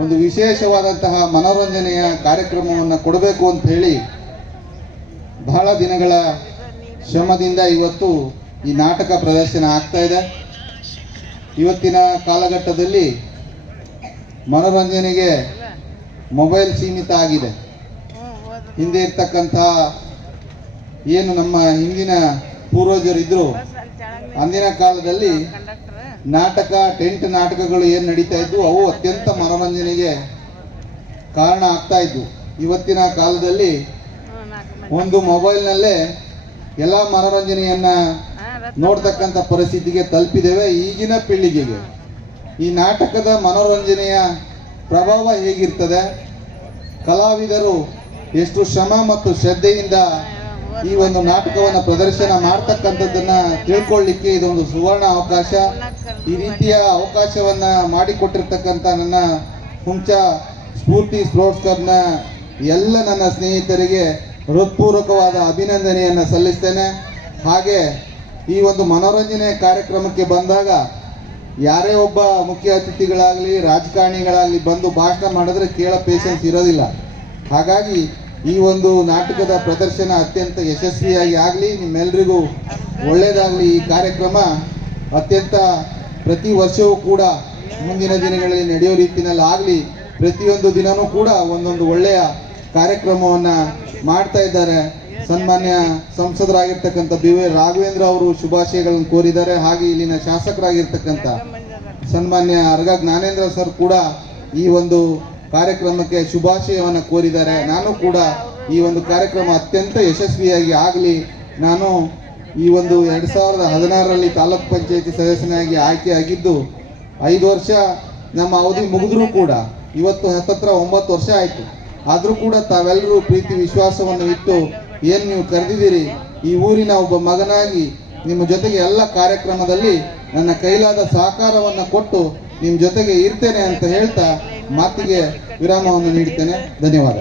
ಒಂದು ವಿಶೇಷವಾದಂತಹ ಮನೋರಂಜನೆಯ ಕಾರ್ಯಕ್ರಮವನ್ನು ಕೊಡಬೇಕು ಅಂತ ಹೇಳಿ ಬಹಳ ದಿನಗಳ ಶ್ರಮದಿಂದ ಇವತ್ತು ಈ ನಾಟಕ ಪ್ರದರ್ಶನ ಆಗ್ತಾ ಇದೆ. ಇವತ್ತಿನ ಕಾಲಘಟ್ಟದಲ್ಲಿ ಮನೋರಂಜನೆಗೆ ಮೊಬೈಲ್ ಸೀಮಿತ ಆಗಿದೆ. ಹಿಂದೆ ಇರ್ತಕ್ಕಂಥ ಏನು ನಮ್ಮ ಹಿಂದಿನ ಪೂರ್ವಜರಿದ್ದರು, ಅಂದಿನ ಕಾಲದಲ್ಲಿ ನಾಟಕ, ಟೆಂಟ್ ನಾಟಕಗಳು ಏನು ನಡೀತಾ ಇದ್ವು ಅವು ಅತ್ಯಂತ ಮನೋರಂಜನೆಗೆ ಕಾರಣ ಆಗ್ತಾ ಇದ್ವು. ಇವತ್ತಿನ ಕಾಲದಲ್ಲಿ ಒಂದು ಮೊಬೈಲ್ನಲ್ಲೇ ಎಲ್ಲ ಮನೋರಂಜನೆಯನ್ನು ನೋಡ್ತಕ್ಕಂಥ ಪರಿಸ್ಥಿತಿಗೆ ತಲುಪಿದ್ದೇವೆ. ಈಗಿನ ಪೀಳಿಗೆಗೆ ಈ ನಾಟಕದ ಮನೋರಂಜನೆಯ ಪ್ರಭಾವ ಹೇಗಿರ್ತದೆ, ಕಲಾವಿದರು ಎಷ್ಟು ಶ್ರಮ ಮತ್ತು ಶ್ರದ್ಧೆಯಿಂದ ಈ ಒಂದು ನಾಟಕವನ್ನು ಪ್ರದರ್ಶನ ಮಾಡ್ತಕ್ಕಂಥದ್ದನ್ನು ತಿಳ್ಕೊಳ್ಳಿಕ್ಕೆ ಇದೊಂದು ಸುವರ್ಣ ಅವಕಾಶ. ಈ ರೀತಿಯ ಅವಕಾಶವನ್ನು ಮಾಡಿಕೊಟ್ಟಿರ್ತಕ್ಕಂಥ ನನ್ನ ಹುಂಚ ಸ್ಫೂರ್ತಿ ಸ್ಪೋರ್ಟ್ಸ್ ಕ್ಲಬ್ನ ಎಲ್ಲ ನನ್ನ ಸ್ನೇಹಿತರಿಗೆ ಹೃತ್ಪೂರ್ವಕವಾದ ಅಭಿನಂದನೆಯನ್ನು ಸಲ್ಲಿಸ್ತೇನೆ. ಹಾಗೆ ಈ ಒಂದು ಮನೋರಂಜನೆ ಕಾರ್ಯಕ್ರಮಕ್ಕೆ ಬಂದಾಗ ಯಾರೇ ಒಬ್ಬ ಮುಖ್ಯ ಅತಿಥಿಗಳಾಗಲಿ ರಾಜಕಾರಣಿಗಳಾಗಲಿ ಬಂದು ಭಾಷಣ ಮಾಡಿದ್ರೆ ಕೇಳೋ ಪೇಷನ್ಸ್ ಇರೋದಿಲ್ಲ. ಹಾಗಾಗಿ ಈ ಒಂದು ನಾಟಕದ ಪ್ರದರ್ಶನ ಅತ್ಯಂತ ಯಶಸ್ವಿಯಾಗಿ ಆಗಲಿ, ನಿಮ್ಮೆಲ್ಲರಿಗೂ ಒಳ್ಳೆಯದಾಗಲಿ. ಈ ಕಾರ್ಯಕ್ರಮ ಅತ್ಯಂತ ಪ್ರತಿ ವರ್ಷವೂ ಕೂಡ ಮುಂದಿನ ದಿನಗಳಲ್ಲಿ ನಡೆಯೋ ರೀತಿಯಲ್ಲಿ ಆಗಲಿ. ಪ್ರತಿಯೊಂದು ದಿನವೂ ಕೂಡ ಒಂದೊಂದು ಒಳ್ಳೆಯ ಕಾರ್ಯಕ್ರಮವನ್ನು ಮಾಡ್ತಾ ಇದ್ದಾರೆ. ಸನ್ಮಾನ್ಯ ಸಂಸದರಾಗಿರ್ತಕ್ಕಂಥ ಬಿ ವೈ ರಾಘವೇಂದ್ರ ಅವರು ಶುಭಾಶಯಗಳನ್ನು ಕೋರಿದ್ದಾರೆ. ಹಾಗೆ ಇಲ್ಲಿನ ಶಾಸಕರಾಗಿರ್ತಕ್ಕಂಥ ಸನ್ಮಾನ್ಯ ಅರ್ಗ ಜ್ಞಾನೇಂದ್ರ ಸರ್ ಕೂಡ ಈ ಒಂದು ಕಾರ್ಯಕ್ರಮಕ್ಕೆ ಶುಭಾಶಯವನ್ನು ಕೋರಿದ್ದಾರೆ. ನಾನು ಕೂಡ ಈ ಒಂದು ಕಾರ್ಯಕ್ರಮ ಅತ್ಯಂತ ಯಶಸ್ವಿಯಾಗಿ ಆಗಲಿ. ನಾನು ಈ ಒಂದು 2016ರಲ್ಲಿ ತಾಲೂಕ್ ಪಂಚಾಯತಿ ಸದಸ್ಯನಾಗಿ ಆಯ್ಕೆಯಾಗಿದ್ದು 5 ವರ್ಷ ನಮ್ಮ ಅವಧಿ ಮುಗಿದ್ರೂ ಕೂಡ ಇವತ್ತು ಹತ್ತತ್ರ 9 ವರ್ಷ ಆಯಿತು. ಆದರೂ ಕೂಡ ತಾವೆಲ್ಲರೂ ಪ್ರೀತಿ ವಿಶ್ವಾಸವನ್ನು ಇಟ್ಟು ಏನು ನೀವು ಕರೆದಿದ್ದೀರಿ, ಈ ಊರಿನ ಒಬ್ಬ ಮಗನಾಗಿ ನಿಮ್ಮ ಜೊತೆಗೆ ಎಲ್ಲ ಕಾರ್ಯಕ್ರಮದಲ್ಲಿ ನನ್ನ ಕೈಲಾದ ಸಹಕಾರವನ್ನು ಕೊಟ್ಟು ನಿಮ್ಮ ಜೊತೆಗೆ ಇರ್ತೇನೆ ಅಂತ ಹೇಳ್ತಾ ಮಾತಿಗೆ ವಿರಾಮವನ್ನು ನೀಡ್ತೇನೆ. ಧನ್ಯವಾದ.